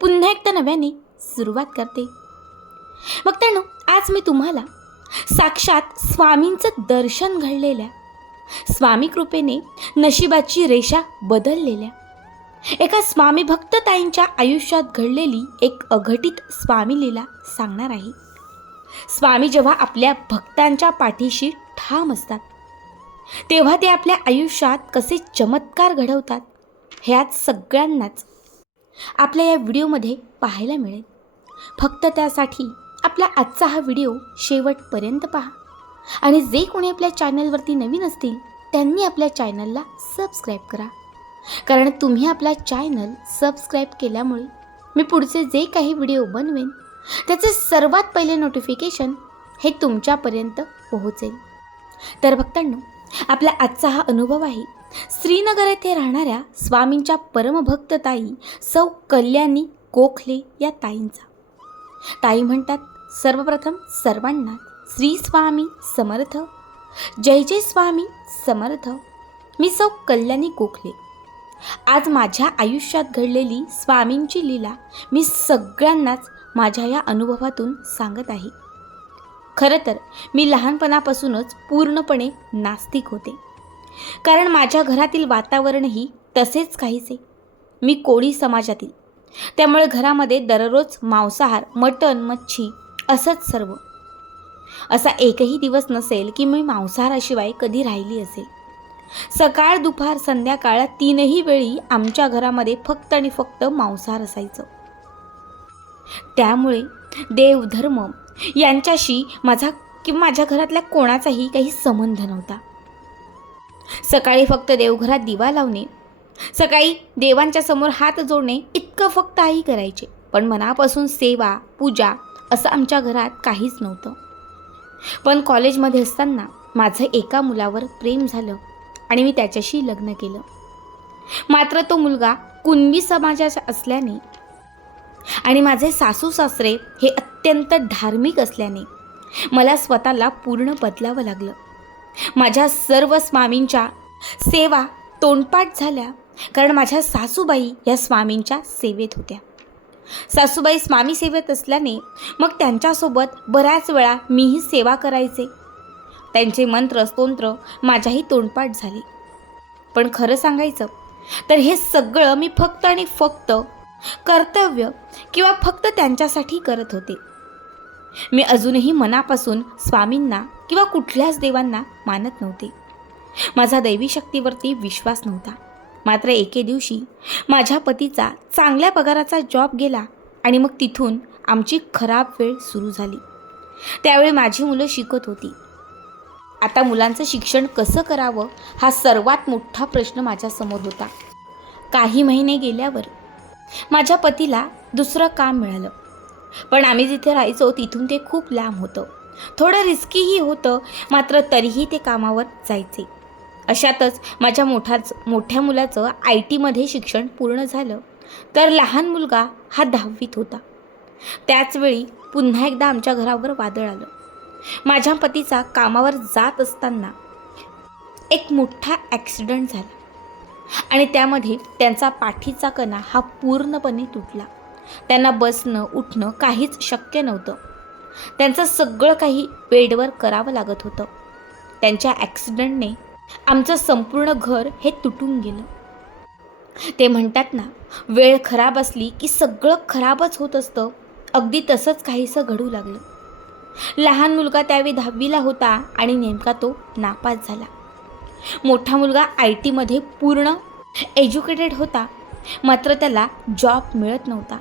पुन्हा एकदा नव्याने सुरुवात करते. मग त्यानं आज मी तुम्हाला साक्षात स्वामींचं दर्शन घडलेल्या स्वामी कृपेने नशिबाची रेषा बदललेल्या एका स्वामी भक्त ताईंच्या आयुष्यात घडलेली एक अघटित स्वामी लीला सांगणार आहे. स्वामी जेव्हा आपल्या भक्तांच्या पाठीशी ठाम असतात तेव्हा ते आपल्या आयुष्यात कसे चमत्कार घडवतात हे आज सगळ्यांनाच आपल्या या व्हिडिओमध्ये पाहायला मिळेल. फक्त त्यासाठी आपला आजचा हा व्हिडिओ शेवटपर्यंत पहा. आणि जे कोणी आपल्या चॅनलवरती नवीन असतील त्यांनी आपल्या चॅनलला सबस्क्राईब करा. कारण तुम्ही आपला चॅनल सबस्क्राईब केल्यामुळे मी पुढचे जे काही व्हिडिओ बनवेन त्याचे सर्वात पहिले नोटिफिकेशन हे तुमच्यापर्यंत पोहोचेल. तर भक्तांनो आपला आजचा हा अनुभव आहे श्रीनगर येथे राहणाऱ्या स्वामींच्या परमभक्त ताई सौ कल्याणी गोखले या ताईंचा. ताई म्हणतात सर्वप्रथम सर्वांना श्री स्वामी समर्थ जय जय स्वामी समर्थ मी सौ कल्याणी गोखले आज माझ्या आयुष्यात घडलेली स्वामींची लीला मी सगळ्यांनाच माझ्या या अनुभवातून सांगत आहे. खरं तर मी लहानपणापासूनच पूर्णपणे नास्तिक होते. कारण माझ्या घरातील वातावरणही तसेच काहीसे. मी कोळी समाजातील. त्यामुळे घरामध्ये दररोज मांसाहार मटण मच्छी असंच सर्व. असा एकही दिवस नसेल की मी मांसाहाराशिवाय कधी राहिली असेल. सकाळ दुपार संध्याकाळ तीनही वेळी आमच्या घरामध्ये फक्त आणि फक्त मांसाहार असायचं. त्यामुळे देवधर्म यांच्याशी माझा किंवा माझ्या घरातल्या कोणाचाही काही संबंध नव्हता. सकाळी फक्त देवघरात दिवा लावणे सकाळी देवांच्या समोर हात जोडणे इतकं फक्त आई करायचे. पण मनापासून सेवा पूजा असं आमच्या घरात काहीच नव्हतं. पण कॉलेजमध्ये असताना माझं एका मुलावर प्रेम झालं आणि मी त्याच्याशी लग्न केलं. मात्र तो मुलगा कुणबी समाजाचा असल्याने आणि माझे सासू सासरे हे अत्यंत धार्मिक असल्याने मला स्वतःला पूर्ण बदलावं लागलं. माझ्या सर्व स्वामींच्या सेवा तोंडपाठ झाल्या. कारण माझ्या सासूबाई या स्वामींच्या सेवेत होत्या. सासूबाई स्वामी सेवेत असल्याने मग त्यांच्यासोबत बऱ्याच वेळा मीही सेवा करायचे. त्यांचे मंत्र स्तोत्र माझ्याही तोंडपाठ झाले. पण खरं सांगायचं तर हे सगळं मी फक्त आणि फक्त कर्तव्य किंवा फक्त त्यांच्यासाठी करत होते. मी अजूनही मनापासून स्वामींना किंवा कुठल्याच देवांना मानत नव्हते. माझा दैवी शक्तीवरती विश्वास नव्हता. मात्र एके दिवशी माझ्या पतीचा चांगल्या पगाराचा जॉब गेला आणि मग तिथून आमची खराब वेळ सुरू झाली. त्यावेळी माझी मुलं शिकत होती. आता मुलांचं शिक्षण कसं करावं हा सर्वात मोठा प्रश्न माझ्यासमोर होता. काही महिने गेल्यावर माझ्या पतीला दुसरं काम मिळालं. पण आम्ही जिथे राहायचो तिथून ते खूप लांब होतं. थोडं रिस्कीही होतं मात्र तरीही ते कामावर जायचे. अशातच माझ्या मोठाच मोठ्या मुलाचं आय टीमध्ये शिक्षण पूर्ण झालं. तर लहान मुलगा हा दहावीत होता. त्याचवेळी पुन्हा एकदा आमच्या घरावर वादळ आलं. माझ्या पतीचा कामावर जात असताना एक मोठा ॲक्सिडंट झाला. आणि त्यामध्ये त्यांचा पाठीचा कणा हा पूर्णपणे तुटला. त्यांना बसणं उठणं काहीच शक्य नव्हतं. त्यांचं सगळं काही बेडवर करावं लागत होतं. त्यांच्या ॲक्सिडेंटने आमचं संपूर्ण घर हे तुटून गेलं. ते म्हणतात ना वेळ खराब असली की सगळं खराबच होत असतं. अगदी तसंच काहीसं घडू लागलं. लहान मुलगा त्यावेळी दहावीला होता आणि नेमका तो नापास झाला. मोठा मुलगा आय टीमध्ये पूर्ण एज्युकेटेड होता. मात्र त्याला जॉब मिळत नव्हता.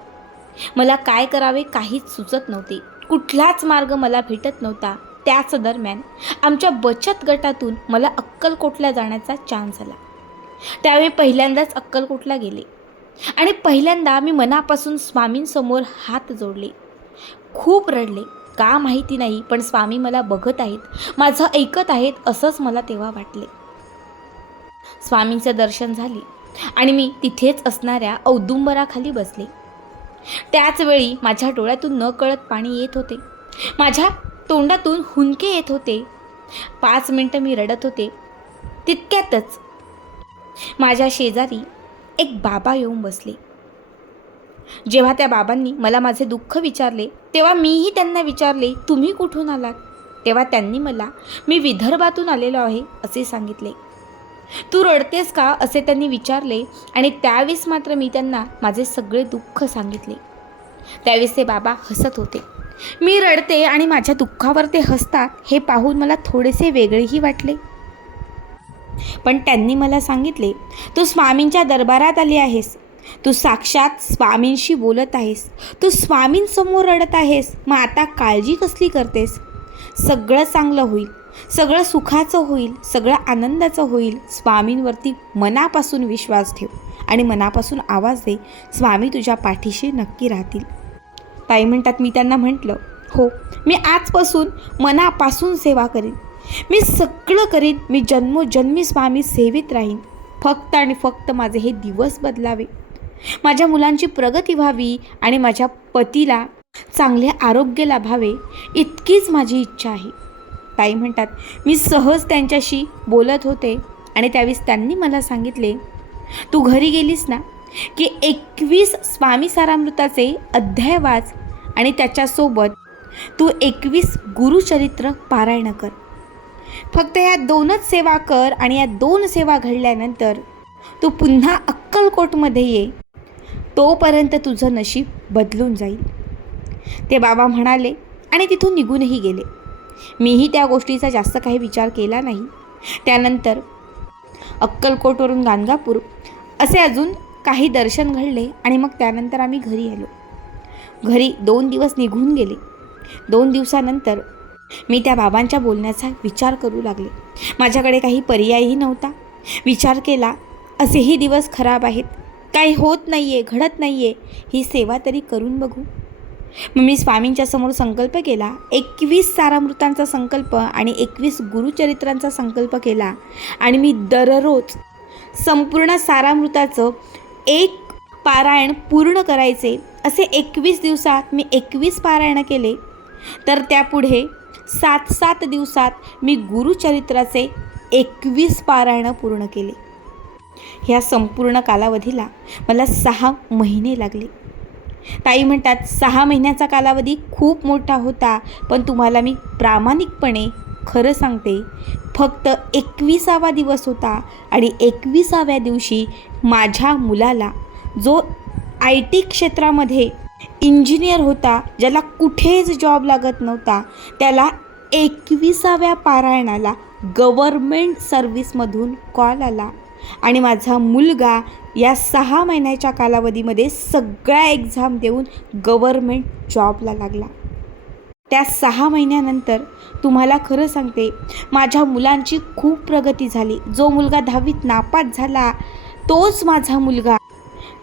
मला काय करावे काहीच सुचत नव्हते. कुठलाच मार्ग मला भेटत नव्हता. त्याच दरम्यान आमच्या बचत गटातून मला अक्कलकोटला जाण्याचा चान्स आला. त्यावेळी पहिल्यांदाच अक्कलकोटला गेले. आणि पहिल्यांदा मी मनापासून स्वामींसमोर हात जोडले. खूप रडले. का माहिती नाही पण स्वामी मला बघत आहेत. माझं ऐकत आहेत असंच मला तेव्हा वाटले. स्वामींचं दर्शन झाले आणि मी तिथेच असणाऱ्या औदुंबराखाली बसले. त्याचवेळी माझ्या डोळ्यातून न कळत पाणी येत होते. माझ्या तोंडातून हुंके येत होते. पाच मिनटं मी रडत होते. तितक्यातच माझ्या शेजारी एक बाबा येऊन बसले. जेव्हा त्या बाबांनी मला माझे दुःख विचारले तेव्हा मीही त्यांना विचारले तुम्ही कुठून आलात? तेव्हा त्यांनी मला मी विदर्भातून आलेलो आहे असे सांगितले. तू रडतेस का? असे त्यांनी विचारले आणि त्यावेळेस मात्र मी त्यांना माझे सगळे दुःख सांगितले. त्यावेळेस ते बाबा हसत होते. मी रडते आणि माझ्या दुःखावर ते हसतात हे पाहून मला थोडेसे वेगळेही वाटले. पण त्यांनी मला सांगितले तू स्वामींच्या दरबारात आली आहेस. तू साक्षात स्वामींशी बोलत आहेस. तू स्वामींसमोर रडत आहेस. मग आता काळजी कसली करतेस? सगळं चांगलं होईल. सगळं सुखाचं होईल सगळं आनंदाचं होईल. स्वामींवरती मनापासून विश्वास ठेव आणि मनापासून आवाज दे. स्वामी तुझ्या पाठीशी नक्की राहतील. ताई म्हणतात मी त्यांना म्हटलं हो मी आजपासून मनापासून सेवा करीन. मी सगळं करीन. मी जन्मोजन्मी स्वामी सेवेत राहीन. फक्त आणि फक्त माझे हे दिवस बदलावे. माझ्या मुलांची प्रगती व्हावी आणि माझ्या पतीला चांगले आरोग्य लाभावे. इतकीच माझी इच्छा आहे. ताई म्हणतात मी सहज त्यांच्याशी बोलत होते आणि त्यावेळेस त्यांनी मला सांगितले तू घरी गेलीस ना की एकवीस स्वामी सारामृताचे अध्याय वाच आणि त्याच्यासोबत तू एकवीस गुरुचरित्र पारायण कर. फक्त या दोनच सेवा कर आणि या दोन सेवा घडल्यानंतर तू पुन्हा अक्कलकोटमध्ये ये. तोपर्यंत तुझं नशीब बदलून जाईल. ते बाबा म्हणाले आणि तिथून निघूनही गेले. मीही त्या गोष्टीचा जास्त काही विचार केला नाही. त्यानंतर अक्कलकोटवरून गाणगापूर असे अजून काही दर्शन घडले आणि मग त्यानंतर आम्ही घरी आलो. घरी दोन दिवस निघून गेले. दोन दिवसानंतर मी त्या बाबांच्या बोलण्याचा विचार करू लागले. माझ्याकडे काही पर्यायही नव्हता. विचार केला असेही दिवस खराब आहेत. काही होत नाही आहे घडत नाही आहे ही सेवा तरी करून बघू. मग मी स्वामींच्या समोर संकल्प केला. एकवीस सारामृतांचा संकल्प आणि एकवीस गुरुचरित्रांचा संकल्प केला. आणि मी दररोज संपूर्ण सारामृताचं एक पारायण पूर्ण करायचे. असे एकवीस दिवसात मी एकवीस पारायण केले. तर त्यापुढे सात सात दिवसात मी गुरुचरित्राचे एकवीस पारायणं पूर्ण केले. ह्या संपूर्ण कालावधीला मला सहा महिने लागले. ताई म्हणतात सहा महिन्याचा कालावधी खूप मोठा होता पण तुम्हाला मी प्रामाणिकपणे खरं सांगते फक्त एकविसावा दिवस होता आणि एकविसाव्या दिवशी माझ्या मुलाला जो आय टी क्षेत्रामध्ये इंजिनियर होता ज्याला कुठेच जॉब लागत नव्हता त्याला एकविसाव्या पारायणाला गव्हर्मेंट सर्व्हिसमधून कॉल आला. आणि माझा मुलगा या सहा महिन्याच्या कालावधीमध्ये सगळ्या एक्झाम देऊन गव्हर्मेंट जॉबला लागला. त्या सहा महिन्यानंतर तुम्हाला खरं सांगते माझ्या मुलांची खूप प्रगती झाली. जो मुलगा दहावीत नापास झाला तोच माझा मुलगा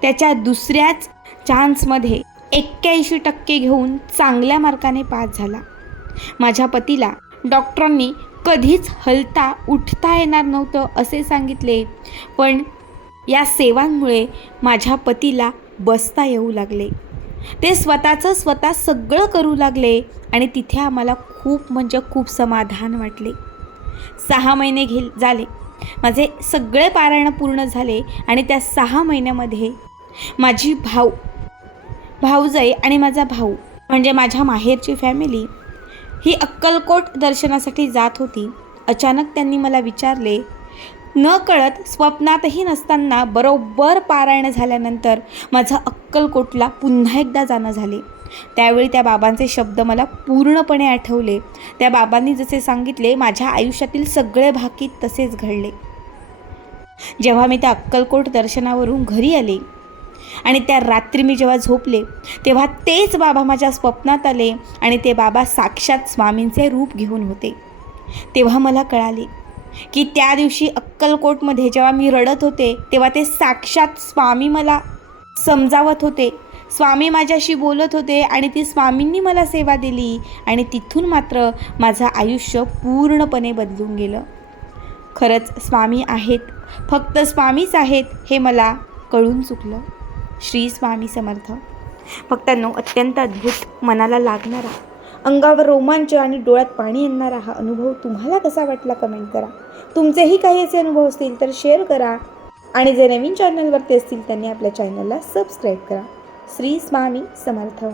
त्याच्या दुसऱ्याच चान्समध्ये एक्क्याऐंशी टक्के घेऊन चांगल्या मार्काने पास झाला. माझ्या पतीला डॉक्टरांनी कधीच हलता उठता येणार नव्हतं असे सांगितले. पण या सेवांमुळे माझ्या पतीला बसता येऊ लागले. ते स्वतःचं स्वतः सगळं करू लागले आणि तिथे आम्हाला खूप म्हणजे खूप समाधान वाटले. सहा महिने घे झाले. माझे सगळे पारायण पूर्ण झाले आणि त्या सहा महिन्यामध्ये माझी भाऊ भाऊजाई आणि माझा भाऊ म्हणजे माझ्या माहेरची फॅमिली ही अक्कलकोट दर्शनासाठी जात होती. अचानक त्यांनी मला विचारले न कळत स्वप्नातही नसताना बरोबर पारायण झाल्यानंतर माझं अक्कलकोटला पुन्हा एकदा जाणं झाले. त्यावेळी त्या बाबांचे शब्द मला पूर्णपणे आठवले. त्या बाबांनी जसे सांगितले माझ्या आयुष्यातील सगळे भाकीत तसेच घडले. जेव्हा मी त्या अक्कलकोट दर्शनावरून घरी आले आणि त्या रात्री मी जेव्हा झोपले तेव्हा तेच बाबा माझ्या स्वप्नात आले आणि ते बाबा साक्षात स्वामींचे रूप घेऊन होते. तेव्हा मला कळाले की त्या दिवशी अक्कलकोटमध्ये जेव्हा मी रडत होते तेव्हा ते साक्षात स्वामी मला समजावत होते. स्वामी माझ्याशी बोलत होते आणि ती स्वामींनी मला सेवा दिली आणि तिथून मात्र माझं आयुष्य पूर्णपणे बदलून गेलं. खरंच स्वामी आहेत फक्त स्वामीच आहेत हे मला कळून चुकलं. श्री स्वामी समर्थ. भक्तांनो अत्यंत अद्भुत मनाला लागणारा अंगावर रोमांच आणि डोळ्यात पाणी येणारा हा अनुभव तुम्हाला कसा वाटला कमेंट करा. तुमचेही काही असे अनुभव असतील तर शेअर करा आणि जे नवीन चॅनलवरती असतील त्यांनी आपल्या चॅनलला सबस्क्राईब करा. श्री स्वामी समर्थ.